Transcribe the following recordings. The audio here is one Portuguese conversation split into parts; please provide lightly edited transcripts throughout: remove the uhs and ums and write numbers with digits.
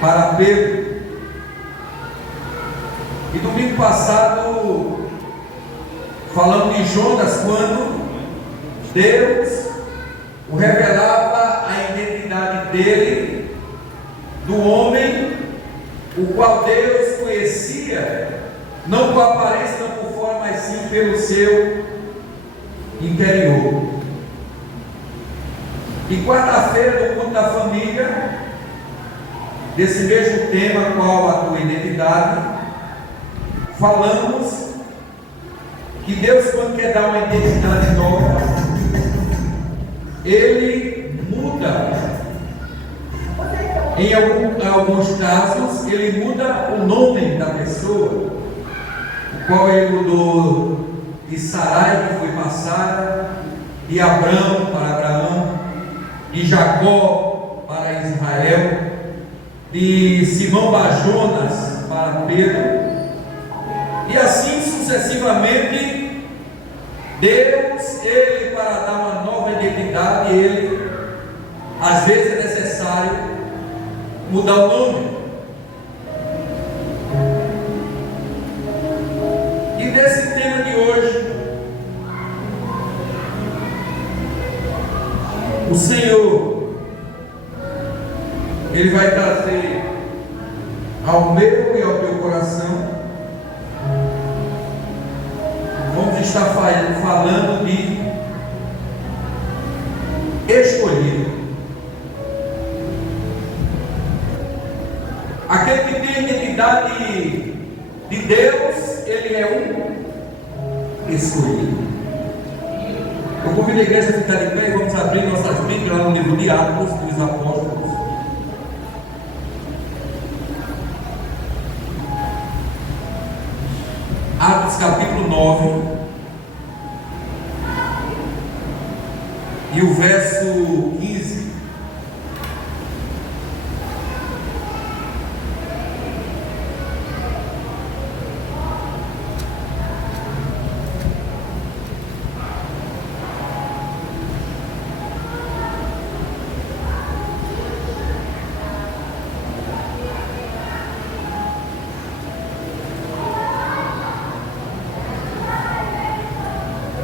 para Pedro. E domingo passado falamos de Jonas, quando Deus o revelava a identidade dele, do homem, o qual Deus conhecia, não por aparência, não por fora, mas sim pelo seu interior. E quarta-feira, no culto da família, desse mesmo tema, qual a tua identidade, falamos que Deus, quando quer dar uma identidade nova, Ele muda. Em alguns casos, Ele muda o nome da pessoa, o qual Ele mudou de Sarai, que foi para Sara, de Abrão para Abraão, de Jacó para Israel, de Simão Bajonas para Pedro, e assim sucessivamente. Deus, Ele, para dar uma nova identidade, Ele, às vezes é necessário mudar o nome. E nesse tema de hoje, o Senhor, Ele vai trazer ao meu e ao teu coração. Vamos estar falando de escolhido. Aquele que tem a identidade de Deus, ele é um escolhido. Eu convido a igreja a ficar de pé e vamos abrir nossas Bíblias lá no livro de Atos dos Apóstolos. Atos capítulo 9 e o verso 15.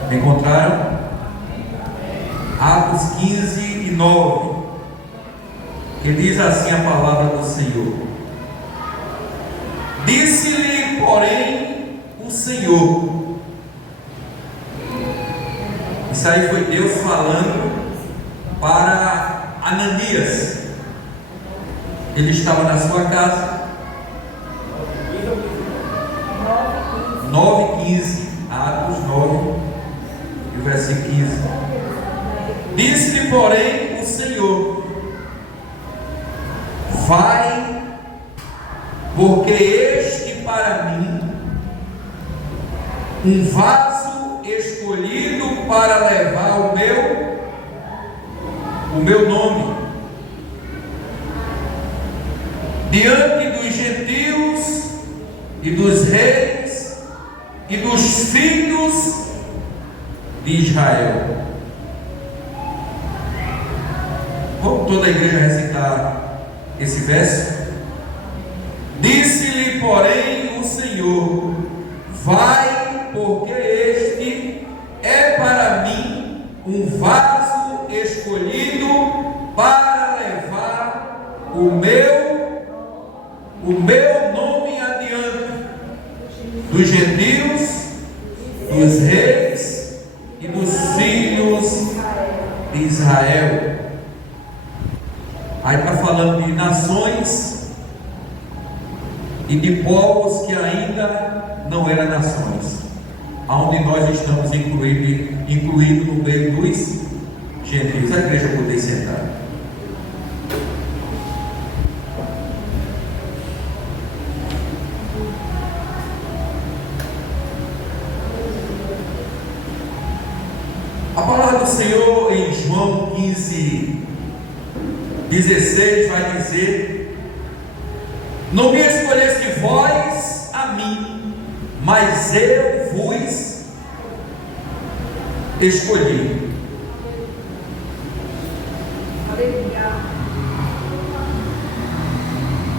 Encontraram? Atos 15 e 9, que diz assim a palavra do Senhor: disse-lhe, porém, o Senhor. Isso aí foi Deus falando para Ananias. Ele estava na sua casa. 9:15, Atos 9, e o versículo 15. Disse-lhe, porém, o Senhor: vai, porque este para mim um vaso escolhido para levar o meu nome diante dos gentios e dos reis e dos filhos de Israel. Vamos toda a igreja recitar esse verso? Disse-lhe, porém, o Senhor: vai, porque este é para mim um vaso escolhido para levar o meu nome adiante dos gentios, dos reis e dos filhos de Israel. Aí está falando de nações e de povos que ainda não eram nações, aonde nós estamos incluídos no meio dos gentios. A igreja poder sentar. A palavra do Senhor em João 15:16 vai dizer: não me escolheste vós a mim, mas eu vos escolhi.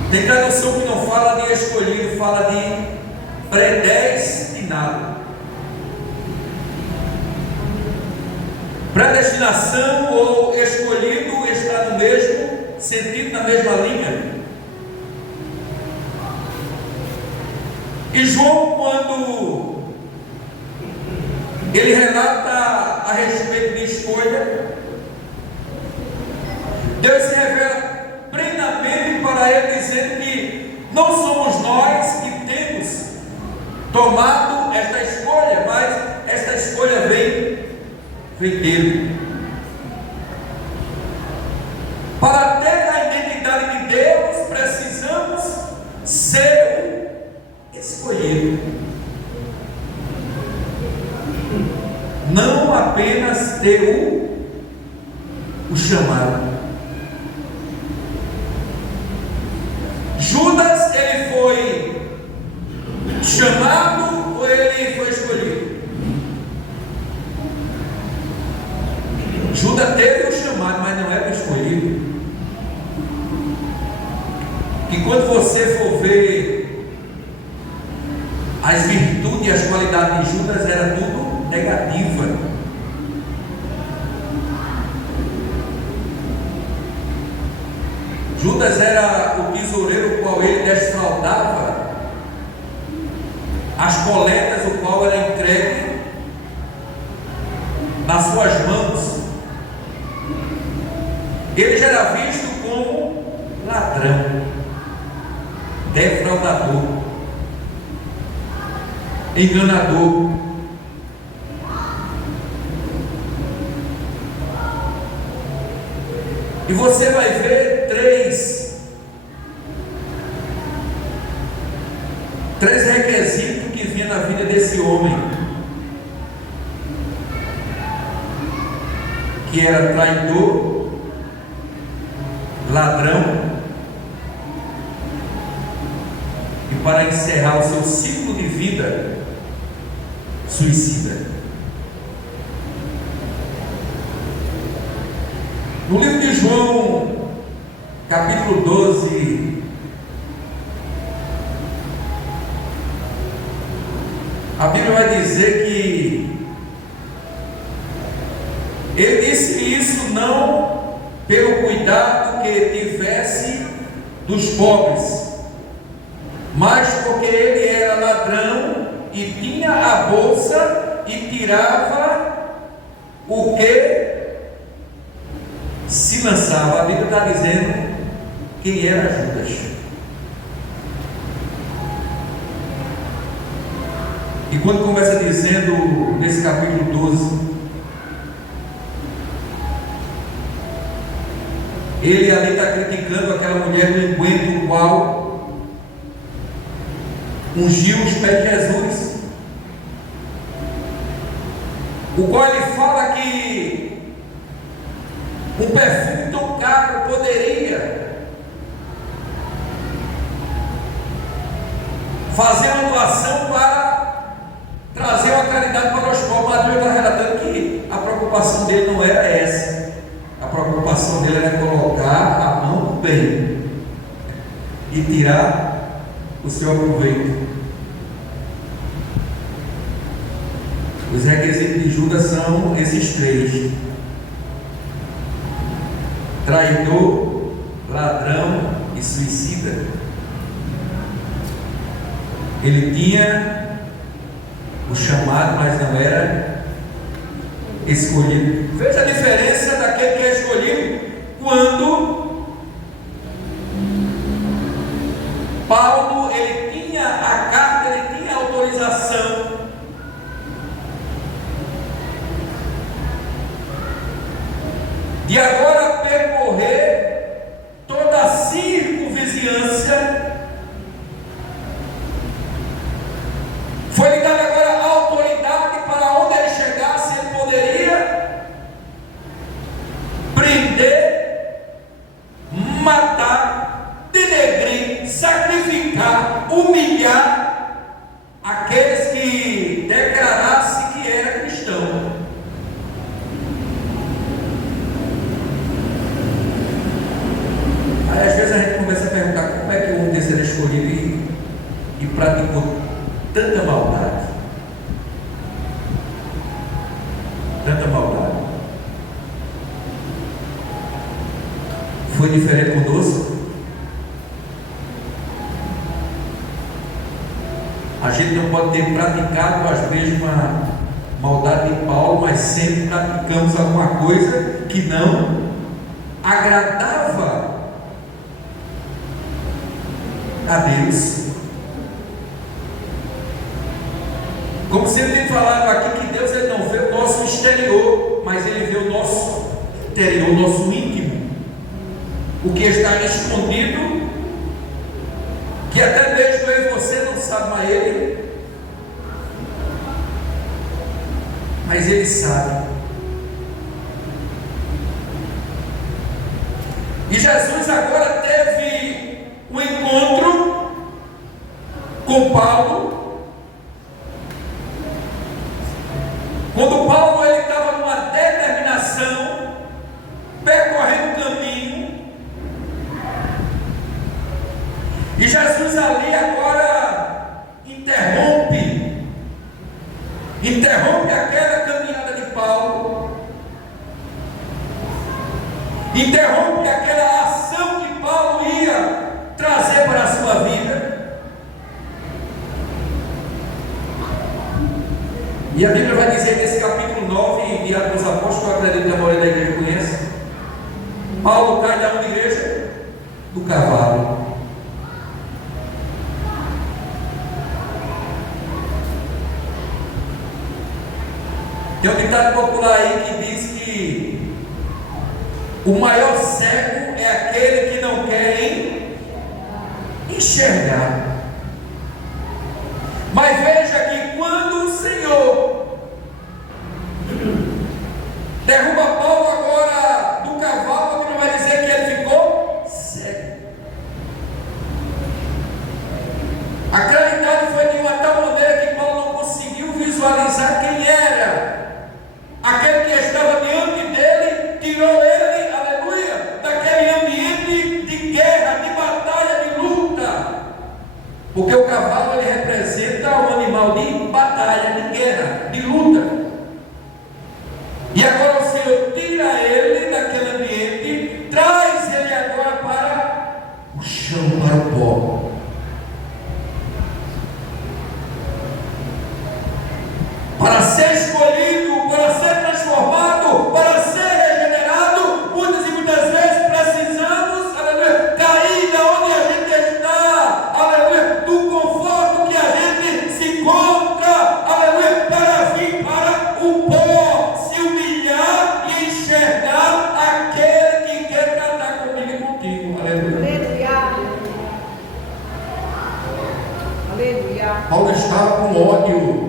Tem tradução que não fala de escolhido, fala de predestinado. Predestinação ou escolhido está no mesmo sentido, na mesma linha. E João, quando ele relata a respeito de escolha, Deus se revela plenamente para ele, dizendo que não somos nós que temos tomado esta escolha, mas esta escolha vem dele. Para ter a identidade de Deus, precisamos ser o escolhido, não apenas ter o chamado. Judas, ele foi chamado ou ele foi escolhido? Judas teve o chamado, mas não era o escolhido. Que quando você for ver as virtudes e as qualidades de Judas, era tudo negativa. Judas era o tesoureiro, o qual ele desfraudava as coletas, o qual era entregue nas suas mãos. Ele já era visto como ladrão, defraudador, enganador. E você vai ver três requisitos que vinha na vida desse homem, que era traidor, ladrão, e para encerrar o seu ciclo de vida, suicida. No livro de João, capítulo 12, a Bíblia vai dizer que ele disse isso não pelo cuidado que tivesse dos pobres, mas porque ele era ladrão e tinha a bolsa e tirava o que se lançava. A Bíblia está dizendo quem era Judas. E quando começa dizendo nesse capítulo 12, ele ali está criticando aquela mulher do encontro, o qual ungiu os pés de Jesus, o qual ele fala que um perfume tão caro poderia fazer uma doação para trazer uma caridade para os pobres. Mas Deus está relatando que a preocupação dele não era essa. A preocupação dele era colocar a mão no bem e tirar o seu proveito. Os requisitos de Judas são esses três: traidor, ladrão e suicida. Ele tinha o chamado, mas não era escolhido. Veja a diferença daquele que é escolhido. Quando Paulo, ele tinha a carta, ele tinha a autorização de agora percorrer toda a circunvizinhança. Foi lhe dada agora a autoridade para onde ele chegasse, ele poderia prender, matar, denegrir, sacrificar, humilhar aqueles que declarassem que era cristão. Aí às vezes a gente começa a perguntar como é que um escolhido e praticou tanta maldade. Tanta maldade. Foi diferente conosco? A gente não pode ter praticado as mesmas maldades de Paulo, mas sempre praticamos alguma coisa que não agradava a Deus. Como sempre tem falado aqui, que Deus ele não vê o nosso exterior, mas ele vê o nosso interior, o nosso íntimo, o que está escondido, que até mesmo eu e você não sabe, mas ele sabe. E Jesus agora teve um encontro com Paulo. Quando Paulo ele estava numa determinação, percorrendo o caminho, e Jesus ali agora interrompe aquela caminhada de Paulo, interrompe aquela ação que Paulo ia trazer para a sua vida. E a Bíblia vai dizer nesse capítulo 9 de Atos dos Apóstolos, eu acredito que a maioria da igreja conhece, Paulo cai da onde, igreja? Do cavalo. Tem um ditado popular aí que diz que o maior cego é aquele que não quer enxergar. Mas veja que quando o Senhor derruba Paulo agora do cavalo, a Bíblia vai dizer que ele ficou cego. A claridade foi de uma tal maneira que Paulo não conseguiu visualizar quem era aquele que estava diante dele, tirou ele, aleluia, daquele ambiente de guerra, de batalha, de luta. Porque o cavalo ele representa um animal de batalha, de guerra, de luta. E agora o Senhor tira ele daquele ambiente, traz ele agora para o chão, para o pó. Para ser escolhido, para ser transformado, para ser regenerado, muitas e muitas vezes precisamos, aleluia, cair da onde a gente está, aleluia, do conforto que a gente se encontra, aleluia, para vir para o pó, se humilhar e enxergar aquele que quer tratar comigo e contigo, aleluia. Aleluia. Paulo estava com ódio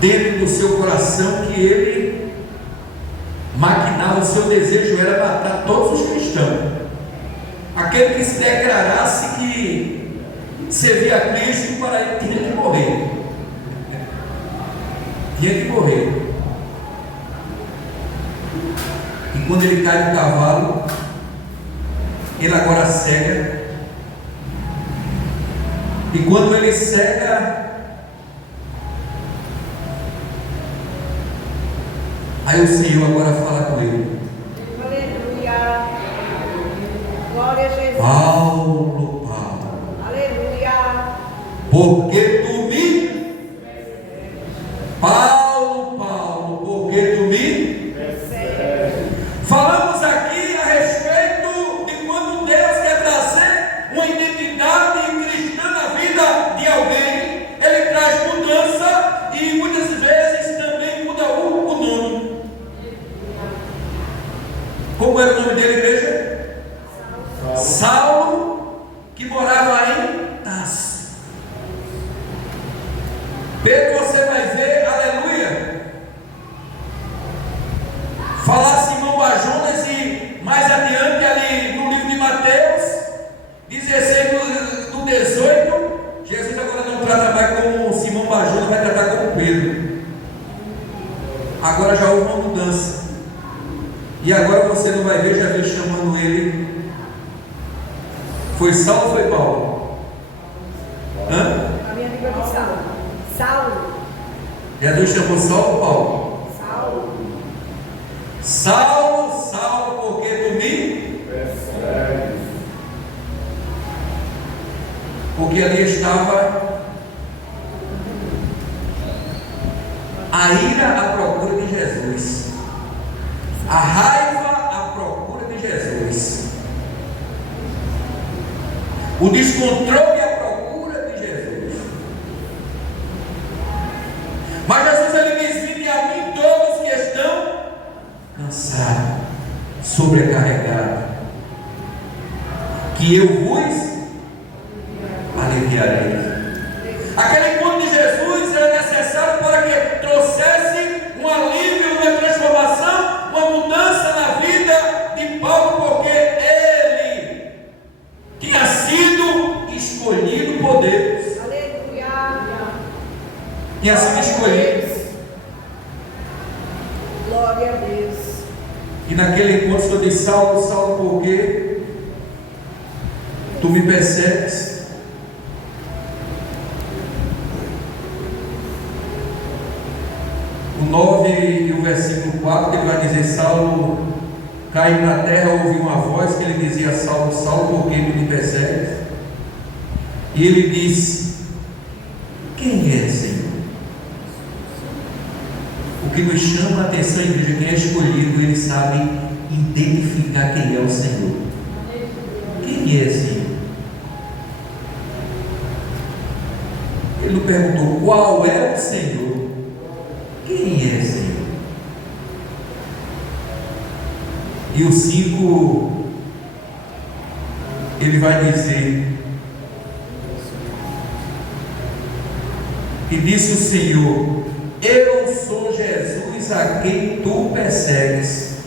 dentro do seu coração, que ele maquinava, o seu desejo era matar todos os cristãos, aquele que se declarasse que servia a Cristo, para ele tinha que morrer, e quando ele cai do cavalo, ele agora cega, e quando ele cega, aí o Senhor agora fala com ele. Aleluia. Glória a Jesus. Paulo, Aleluia. porque tu me... Paulo, porque tu me... Falamos aqui a respeito de quando Deus quer trazer uma identidade cristã na vida de alguém, Ele traz mudança e muitas vezes também muda o nome. Como era o nome dele, igreja? Saulo, que morava em Tarso. Foi Saulo ou foi Paulo? Hã? A minha língua de Saulo. Saulo. Jesus chamou Saulo ou Paulo? Saulo. Saulo, Saulo, porque tu me Persegue. Porque ali estava a ira à procura de Jesus, a raiva à procura de Jesus, o descontrole à procura de Jesus. Mas Jesus ele diz: vinde a mim todos que estão cansados, sobrecarregados, que eu vos aliviarei. Aquele encontro de Jesus era necessário para que trouxesse um alívio, uma transformação, uma mudança na vida de Paulo, porque ele tinha sido escolhido por Deus. Aleluia. Tinha sido escolhido. Glória a Deus. E naquele encontro o Senhor disse: Saulo, Saulo, por que tu me persegues? O 9 e o versículo 4, ele vai dizer: Saulo caiu na terra, ouviu uma voz que ele dizia: Saulo, Saulo, por que me persegues? E ele disse: quem é, Senhor? O que nos chama a atenção, igreja, quem é escolhido, ele sabe identificar quem é o Senhor. Quem é, Senhor? Ele não perguntou qual é o Senhor. Quem é, Senhor? E o 5, ele vai dizer: e disse o Senhor: eu sou Jesus a quem tu persegues.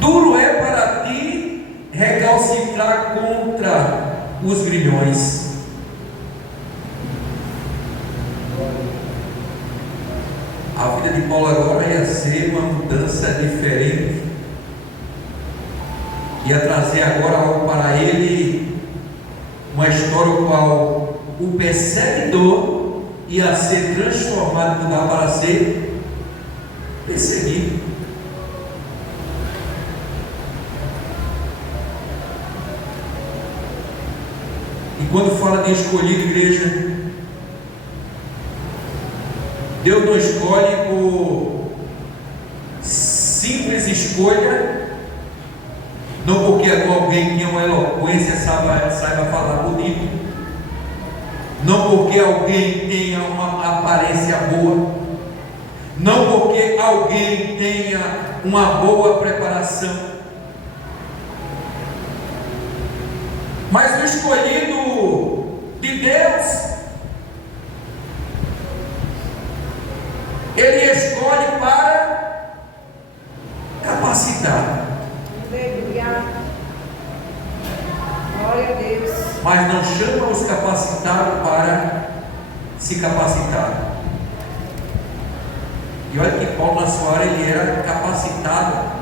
Duro é para ti recalcitrar contra os grilhões. A vida de Paulo agora ia ser uma mudança diferente, ia trazer agora algo para ele, uma história no qual o perseguidor ia ser transformado, mudar para ser perseguido. E quando fala de escolhido, igreja, Deus não escolhe por simples escolha, não porque alguém tenha uma eloquência, saiba falar bonito, não porque alguém tenha uma aparência boa, não porque alguém tenha uma boa preparação, mas o escolhido de Deus, ele escolhe para capacitar. Aleluia. Glória a Deus. Mas não chama os capacitados para se capacitar. E olha que Paulo, na sua área, ele era capacitado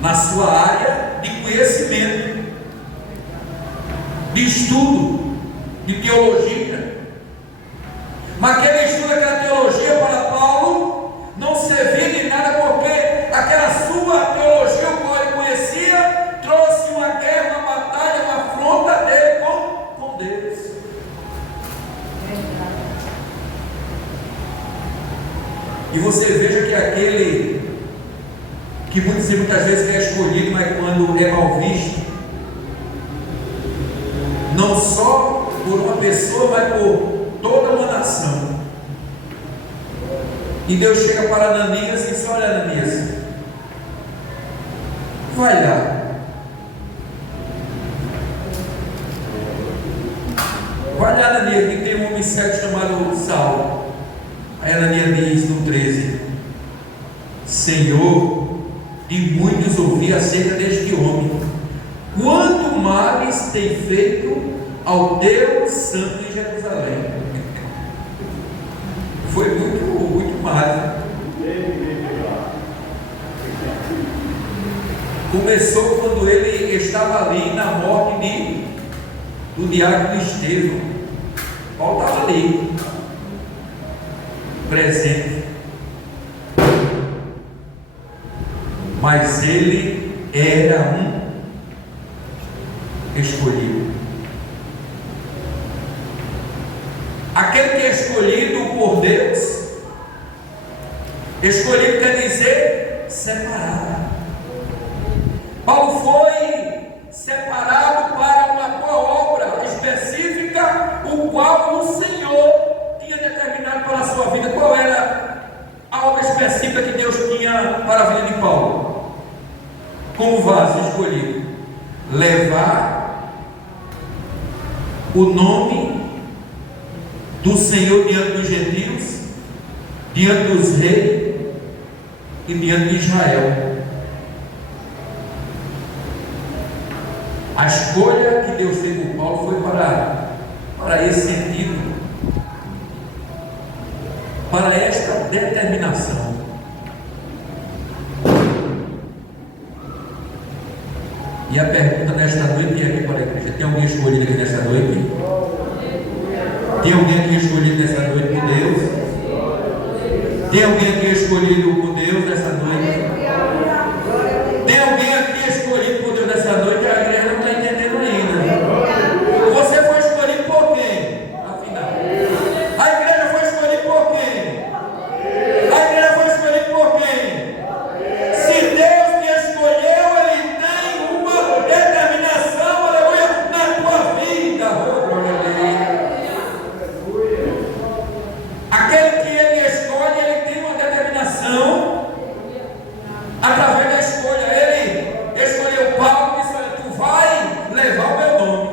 na sua área de conhecimento, de estudo, de teologia. Mas aquele estudo, aquela teologia para Paulo não servia de nada, porque aquela sua teologia, o qual ele conhecia, trouxe uma guerra, uma batalha, uma afronta dele com Deus. E você veja que aquele que muitas vezes é escolhido, mas quando é mal visto, não só por uma pessoa, mas por toda uma nação. E Deus chega para Ananias e diz: olha, Ananias, vai lá, Ananias, que tem um homem certo chamado Saulo. Aí Ananias diz no 13: Senhor, de muitos ouvi acerca deste homem, quanto males tem feito ao teu santo em Jerusalém. Foi muito mal. começou quando ele estava ali na morte do diácono Estevão. Paulo estava ali, presente, mas ele era um escolhido. Aquele que é escolhido por Deus, escolhido quer dizer separado. Paulo foi separado para uma boa obra específica, o qual o Senhor tinha determinado para a sua vida. Qual era a obra específica que Deus tinha para a vida de Paulo? Como vaso escolhido, levar o nome do Senhor diante dos gentios, diante dos reis e diante de Israel. A escolha que Deus fez por Paulo foi para esse sentido, para esta determinação. E a pergunta nesta noite é aqui para a igreja: tem alguém escolhido aqui nesta noite? Tem alguém aqui escolhido nesta noite por Deus? Tem alguém aqui escolhido por Deus nesta noite? Tem alguém aqui escolhido por Deus nessa noite? A igreja não está entendendo ainda. Você foi escolhido por quem? Afinal, a igreja foi escolhida por quem? A igreja foi escolhida por quem? Se Deus te escolheu, Ele tem uma determinação, aleluia, na tua vida. Aquele que Ele escolhe, Ele tem uma determinação através da escolha. Ele escolheu Paulo e disse: olha, tu vai levar o meu nome.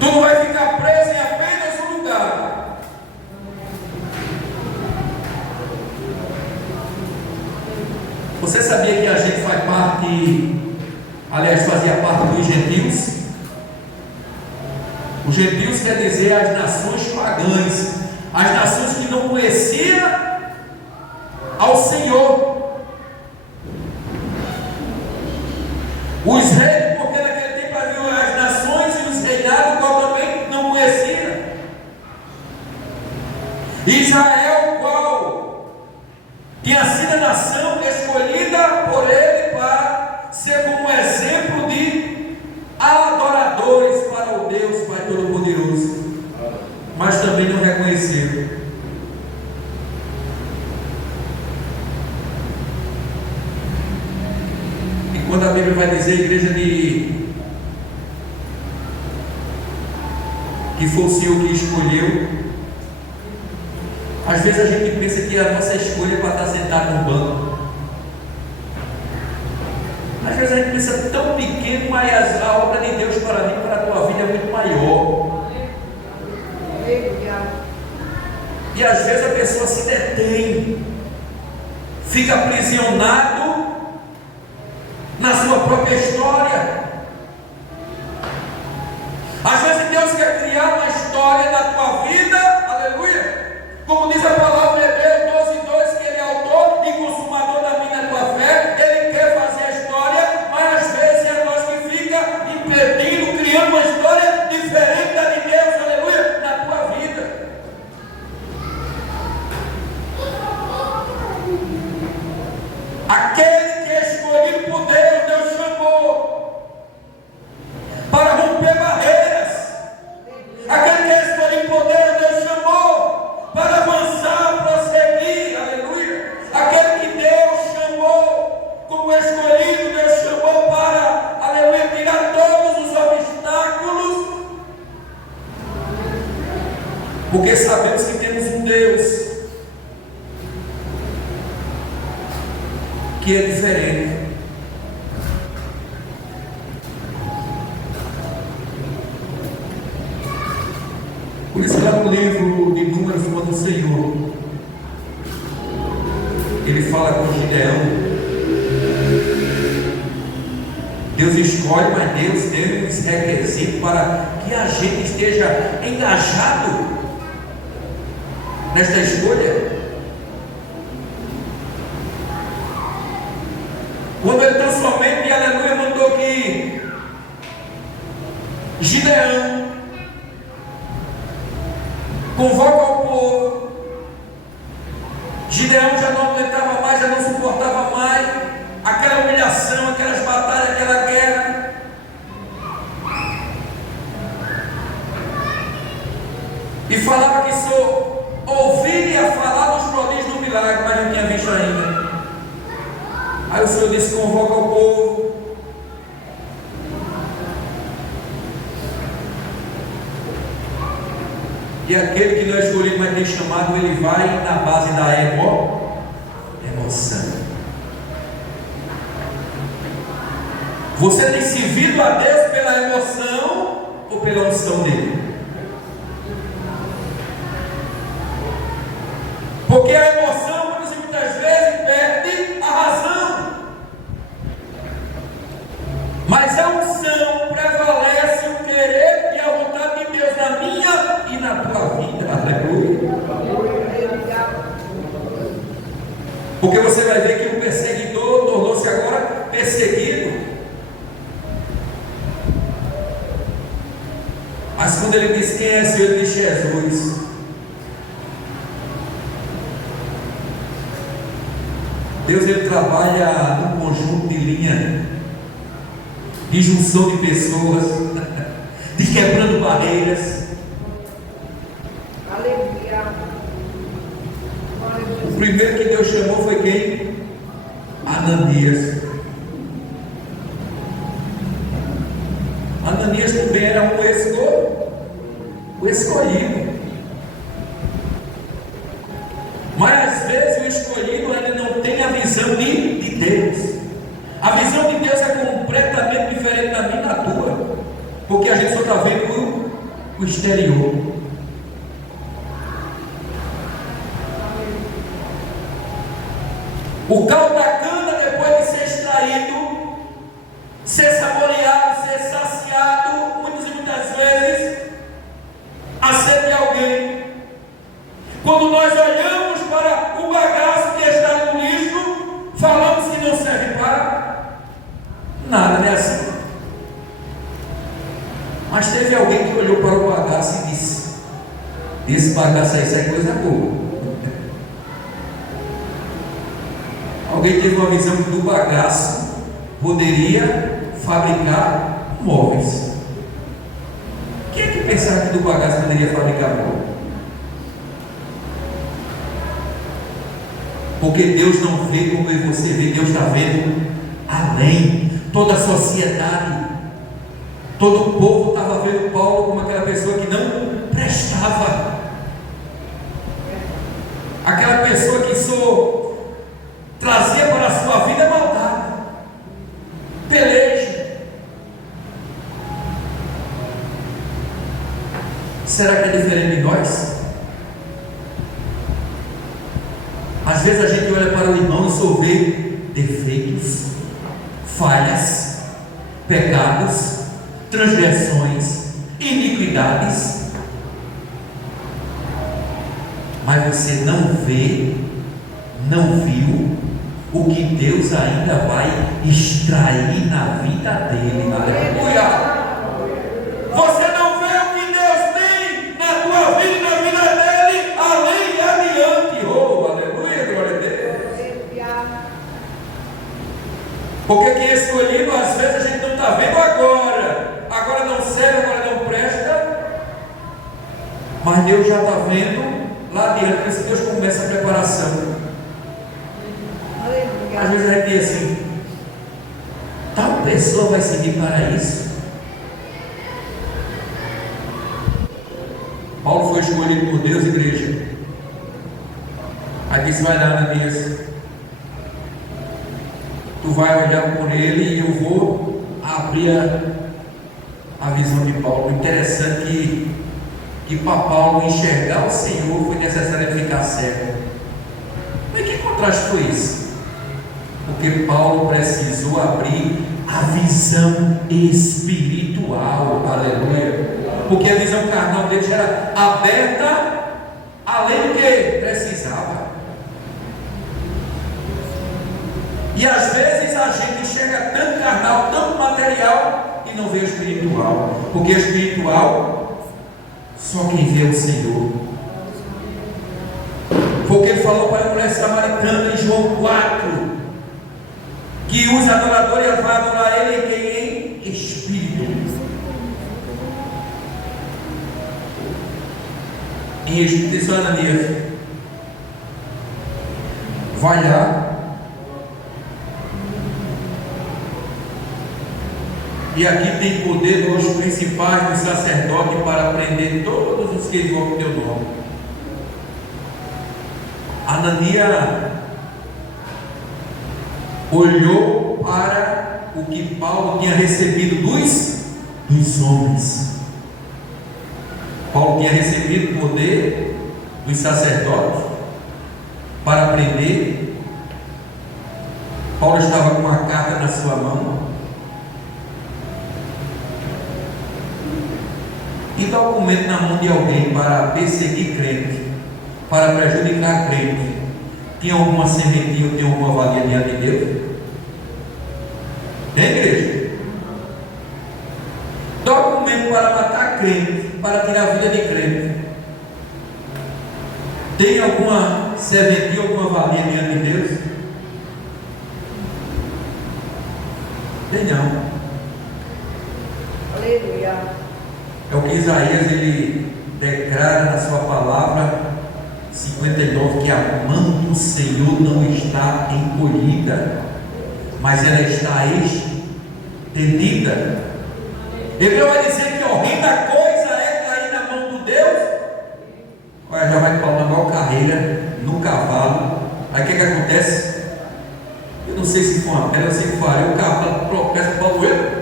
Tu não vai ficar preso em apenas um lugar. Você sabia que a gente faz parte, aliás, fazia parte dos gentios? Os gentios quer dizer as nações pagãs, as nações que não conheciam ao Senhor. Os reis, porque naquele tempo haviam as nações e os reinados, qual também não conheciam. Israel, qual tinha sido a nação escolhida por ele para ser como exemplo de adoradores para o Deus Pai Todo-Poderoso, mas também não reconheceram. E quando a Bíblia vai dizer, a igreja que foi o Senhor que escolheu, às vezes a gente pensa que a nossa escolha é para estar sentado no banco. Às vezes a gente pensa tão pequeno, mas a obra de Deus para mim, para a tua vida é muito maior. E às vezes a pessoa se detém, fica aprisionado na sua própria história. Às vezes Deus quer criar uma história na tua vida, aleluia, como diz a palavra em Hebreus 12:2, que Ele é autor e consumador da minha e da tua fé. Ele quer fazer a história, mas às vezes é nós que fica impedindo, criando uma história diferente da de Deus, aleluia, na tua vida. Aquele que é escolhido por Deus, Deus chamou para romper barreiras. Aquele que é escolhido por Deus, Deus chamou para avançar, prosseguir, aleluia. Aquele que Deus chamou como escolhido, Deus chamou para, aleluia, tirar todos os obstáculos, porque sabemos que temos um Deus que é diferente. Por isso, lá no livro de Números, quando o Senhor Ele fala com Gideão, Deus escolhe, mas Deus tem os requisitos para que a gente esteja engajado nesta escolha. Gideão convoca o povo. Gideão já não aguentava mais, já não suportava mais aquela humilhação, aquelas batalhas, aquela guerra. E falava que só ouviria falar dos prodígios do milagre, mas não tinha visto ainda. Aí o Senhor disse: convoca o povo. E aquele que não é escolhido, mas tem chamado, ele vai na base da emoção. Você tem servido a Deus pela emoção ou pela unção dele? Porque a emoção, muitas vezes, perde a razão. Mas a unção prevalece o querer e a vontade de Deus na minha e na tua vida. Aleluia. Porque você vai ver que o perseguidor tornou-se agora perseguido. Mas quando ele disse: quem é Senhor? Ele disse: Jesus. Deus, ele trabalha num conjunto de linha, de junção de pessoas, de quebrando barreiras. Aleluia. O primeiro que Deus chamou foi quem? Ananias. Ananias também era o escolhido. Mas às vezes o escolhido ainda não tem a visão de Deus. A visão de Deus é completamente diferente da minha e da tua, porque a gente só está vendo o exterior. O caldo da cana, depois de ser extraído, ser saboreado, ser saciado, muitas vezes a sede de alguém. Quando nós olhamos para o bagaço que está no lixo, falamos que não serve para nada, não é assim? Mas teve alguém que olhou para o bagaço e disse: esse bagaço aí, isso é coisa boa. Alguém teve uma visão que do bagaço poderia fabricar móveis. Quem é que pensava que do bagaço poderia fabricar móveis? Porque Deus não vê como você vê, Deus está vendo além. Toda a sociedade, todo o povo estava vendo Paulo como aquela pessoa que não prestava, aquela pessoa que só trazia para a sua vida maldade, peleja. Será que é diferente de nós? Às vezes a gente olha para o irmão e só vê defeitos, falhas, pecados, transgressões, iniquidades, mas você não vê, não viu o que Deus ainda vai extrair na vida dele. Aleluia! Você não vê o que Deus tem na tua vida e na vida dele, além e adiante. Oh, aleluia, glória a Deus. Porque quem é escolhido, às vezes a gente não está vendo agora não serve, agora não presta, mas Deus já está vendo lá adiante. Por isso Deus começa a preparação. Às vezes a gente diz assim: tal pessoa vai servir para isso. Paulo foi escolhido por Deus, igreja. Aí disse: vai lá, Ananias, tu vai olhar por ele e eu vou abrir a visão de Paulo. Interessante que para Paulo enxergar o Senhor foi necessário ele ficar cego. Mas que contraste foi isso? Porque Paulo precisou abrir a visão espiritual. Aleluia. Porque a visão carnal dele já era aberta além do que precisava. E às vezes a gente enxerga tanto carnal, tanto material, e não vê o espiritual, porque espiritual só quem vê é o Senhor. Foi o que ele falou para a mulher samaritana em João 4, que os adoradores vão adorar ele em quem? Em espírito. Em espírito. Diz Ananias, vai lá e aqui tem poder dos principais, dos sacerdotes, para prender todos os que invocam o teu nome. Ananias olhou para o que Paulo tinha recebido dos homens. Paulo tinha recebido o poder dos sacerdotes para prender. Paulo estava com uma carta na sua mão e documento na mão de alguém para perseguir crente, para prejudicar crente. Tinha alguma sementinha, tem alguma valia diante de Deus? Tem, igreja? Documento para matar crente, para tirar a vida de crente. Tem alguma sementinha, alguma valia diante de Deus? Tem não. Aleluia. É o que Isaías ele declara na sua palavra 59, que a mão do Senhor não está encolhida, mas ela está estendida. Ele vai dizer que horrenda coisa é cair na mão do Deus. Olha, já vai Paulo na maior carreira, no cavalo. Aí o que acontece? Eu não sei se foi uma pedra, eu sei que faria. O cavalo tropeça, Paulo ele.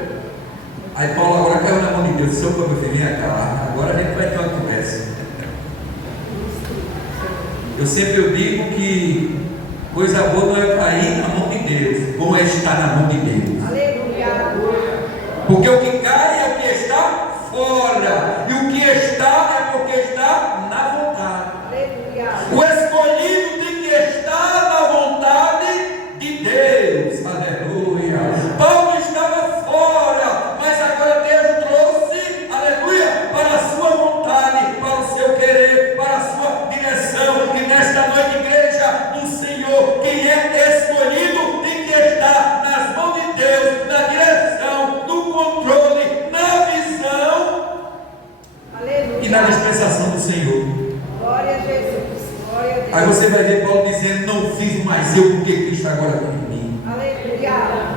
Aí Paulo agora caiu na mão de Deus. Seu meu filho, vem cá, agora a gente vai ter uma conversa. Eu sempre digo que coisa boa não é cair na mão de Deus, bom é estar na mão de Deus. Aleluia. Porque o que cai é o que está fora, e o que está é porque está na vontade. Aleluia. O escolhido tem que estar na vontade de Deus. Aleluia. Paulo estava fora, mas agora Deus trouxe, aleluia, para a sua vontade, para o seu querer, para a sua direção. E nesta noite, igreja do Senhor, quem é escolhido tem que estar nas mãos de Deus, na direção, no controle, na visão. Aleluia. E na dispensação do Senhor. Glória a Jesus. Glória a Deus. Aí você vai ver Paulo dizendo: não fiz mais eu, porque Cristo agora vive em mim. Aleluia.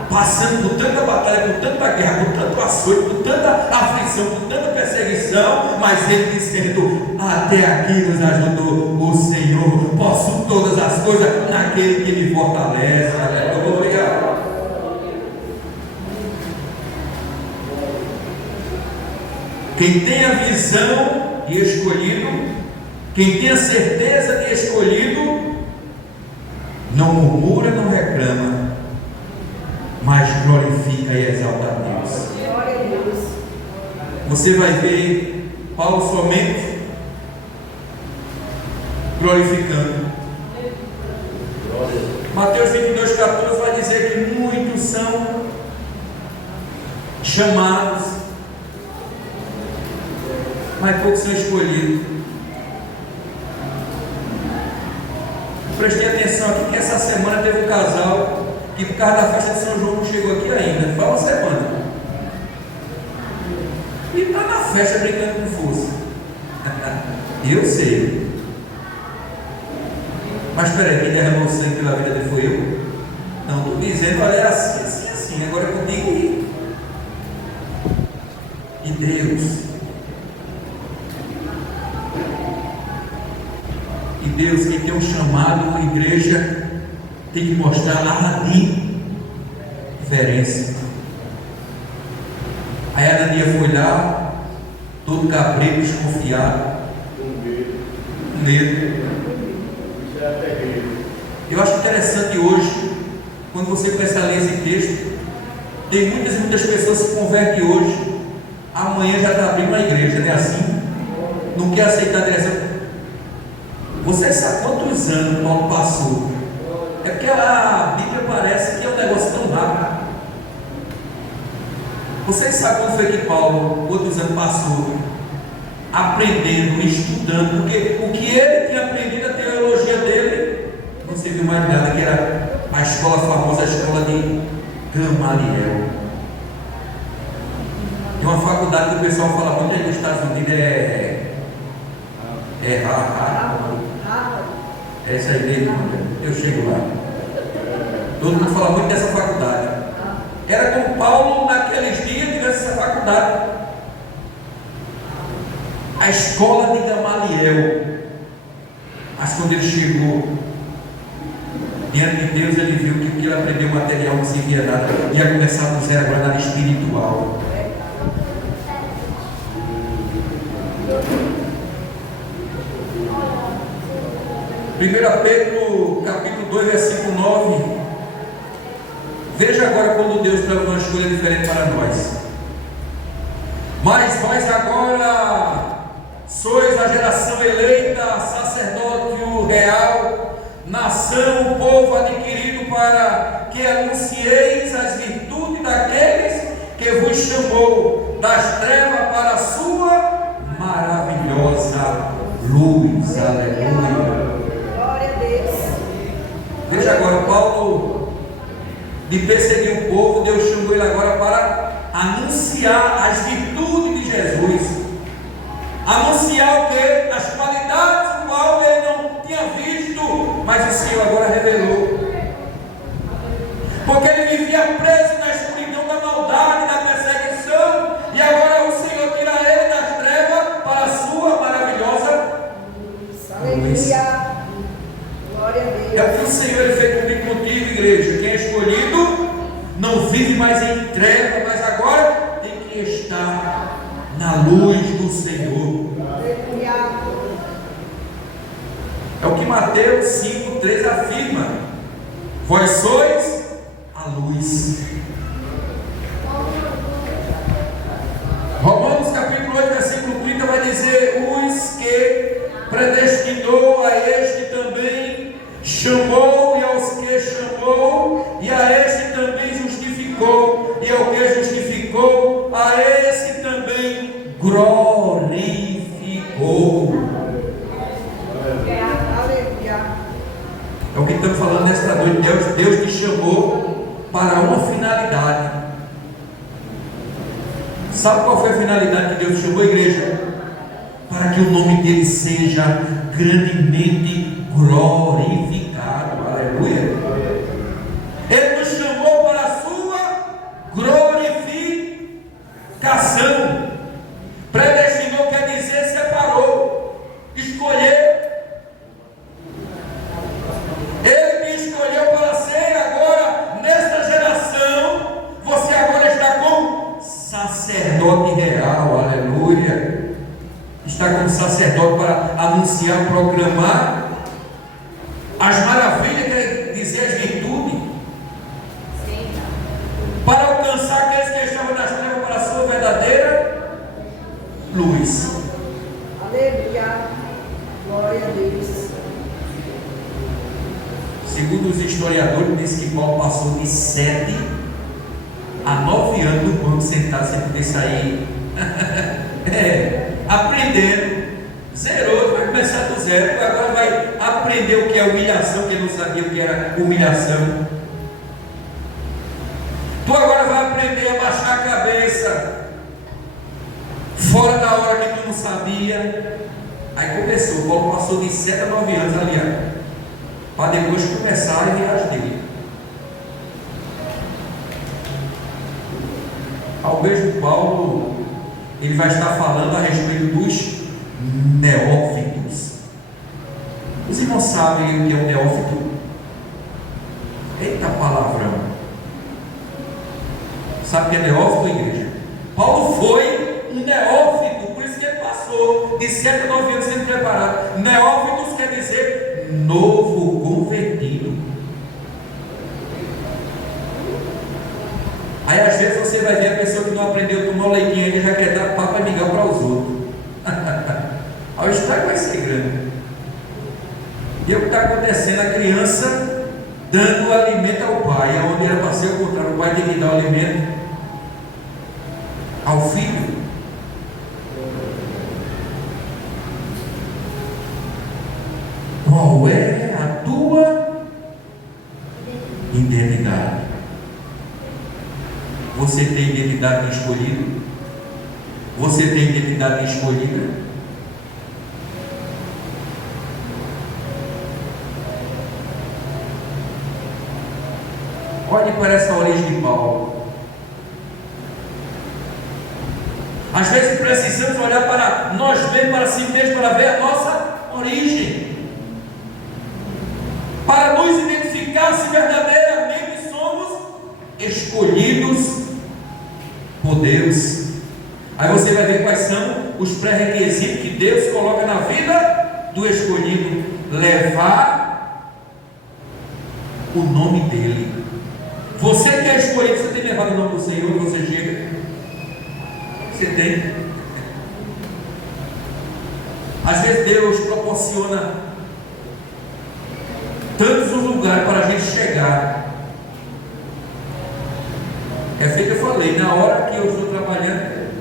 Passando por tanta batalha, por tanta guerra, por tanto açoite, por tanta aflição, por tanta perseguição, mas ele dizendo: até aqui nos ajudou o Senhor. Posso todas as coisas naquele que me fortalece. Aleluia. Quem tem a visão de escolhido, quem tem a certeza de escolhido, não murmura, não reclama, mas glorifica e exalta a Deus. Glória a Deus. Você vai ver Paulo somente glorificando. Mateus 22,14 vai dizer que muitos são chamados, mas poucos são escolhidos. Prestei atenção aqui que essa semana teve um casal que por causa da festa de São João não chegou aqui ainda. Fala uma semana. E está na festa brincando com força. Eu sei. Mas espera aí, quem derramou sangue pela vida dele foi eu? Não, estou dizendo, olha, assim, assim, assim. Agora eu digo ir. E Deus. E Deus, quem tem um chamado, a igreja tem que mostrar a diferença. Aí a Ananias foi lá, todo cabreiro, desconfiado, com medo. Eu acho interessante hoje, quando você começa a ler esse texto, tem muitas pessoas que se convertem hoje, amanhã já está abrindo uma igreja, não é assim? Não quer aceitar a direção. Você sabe quantos anos Paulo passou? É porque a Bíblia parece que é um negócio tão rápido. Vocês sabem como foi que Paulo, outros anos, passou aprendendo, estudando, porque o que ele tinha aprendido, a teologia dele, não serviu mais de nada, que era a escola famosa, a escola de Gamaliel. Tem uma faculdade que o pessoal fala muito aí nos Estados Unidos, é essa aí dele, eu chego lá. Todo mundo fala muito dessa faculdade. Era como Paulo naqueles dias tivesse essa faculdade. A escola de Gamaliel. Mas quando ele chegou diante de Deus, ele viu que o que ele aprendeu material não servia nada. Ia começar do zero agora na área espiritual. Primeira Pedro, capítulo 2, versículo 9. Veja agora quando Deus traz uma escolha diferente para nós. Mas vós agora sois a geração eleita, sacerdócio real, nação, povo adquirido, para que anuncieis as virtudes daqueles que vos chamou das trevas para a sua maravilhosa luz. Aleluia. Glória a Deus. Veja agora, Paulo, de perseguir o povo, Deus chamou ele agora para anunciar as virtudes de Jesus. Anunciar o que? As qualidades do qual ele não tinha visto, mas o Senhor agora revelou. Porque ele vivia preso na escuridão da maldade, da perseguição, e agora o Senhor tira ele das trevas para a sua maravilhosa luz. Aleluia. Glória a Deus. É o que o Senhor ele fez comigo, contigo, igreja. Quem é escolhido não vive mais em treva, mas agora tem que estar na luz do Senhor. Aleluia. É o que Mateus 5,3 afirma: vós sois a luz. Romanos capítulo 8, versículo 30 vai dizer: os que predestinou, a este também chamou, e aos que chamou, e a este também justificou, e ao que justificou, a esse também glorificou. Aleluia. É o que estamos falando nesta noite. Deus te chamou para uma finalidade. Sabe qual foi a finalidade que Deus te chamou, igreja? Para que o nome dele seja grandemente glorificado. Aleluia. Ele nos chamou para a sua glorificação. Predestinou quer dizer separou, escolheu. Ele te escolheu para ser agora, nesta geração, você agora está como sacerdote real. Aleluia. Está como sacerdote para anunciar, proclamar as maravilhas, quer dizer as virtudes. Sim. Para alcançar aqueles que estavam nas trevas para a sua verdadeira luz. Aleluia. Glória a Deus. Segundo os historiadores, diz que Paulo passou de 7 a 9 anos no banco sentado sem poder sair. Aprendendo. Zerou, vai começar do zero. Agora vai aprender o que é humilhação, que ele não sabia o que era humilhação. Tu agora vai aprender a baixar a cabeça, fora da hora que tu não sabia. Aí começou, Paulo passou de 7 a 9 anos ali, para depois começar a viagem dele. Ao mesmo Paulo, ele vai estar falando a respeito dos neófitos. Os irmãos sabem o que é um neófito? Eita palavrão! Sabe o que é neófito, igreja? Paulo foi um neófito, por isso que ele passou de 7 a 9 anos sendo preparado. Neófitos quer dizer novo convertido. Aí às vezes você vai ver a pessoa que não aprendeu a tomar o leitinho ainda já quer dar papo e migão para os outros. Aí o estrago vai ser grande. E é o que está acontecendo, a criança dando o alimento ao pai, onde era para ser o contrário, o pai tem que dar o alimento. ao Filho. Qual é a tua identidade? Você tem identidade de escolhido? Você tem identidade de escolhida? Olhe para essa origem de Paulo. Às vezes precisamos olhar para nós mesmos, para si mesmos, para ver a nossa origem, para nos identificar se verdadeiramente somos escolhidos por Deus. Aí você vai ver quais são os pré-requisitos que Deus coloca na vida do escolhido: levar o nome dele. Você que é escolhido, você tem levado o nome do Senhor e você chega? Você tem. Às vezes Deus proporciona tantos lugares para a gente chegar. É feito que eu falei, na hora que eu estou trabalhando,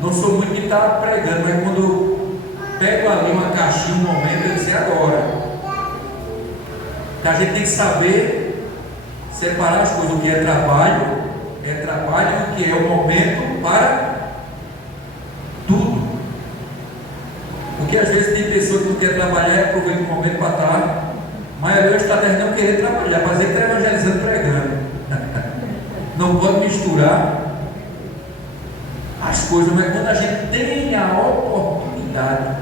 não sou muito de estar pregando, mas quando eu pego ali uma caixinha, um momento, eu disse agora. A gente tem que saber separar as coisas. O que é trabalho, o que é o momento para tudo. Porque às vezes tem pessoas que não querem trabalhar e aproveitam o momento para estar. A maioria está até não querer trabalhar, mas ele está evangelizando, pregando. Não pode misturar as coisas, mas quando a gente tem a oportunidade,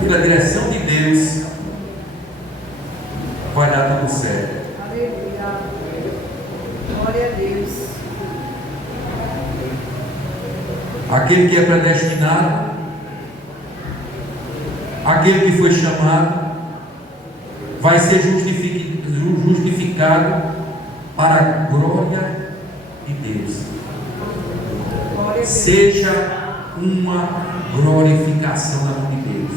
pela direção de Deus, vai dar tudo certo. Aleluia. Glória a Deus. Aquele que é predestinado, aquele que foi chamado, vai ser justificado para a glória de Deus. Glória a Deus. Seja uma glorificação na mão de Deus.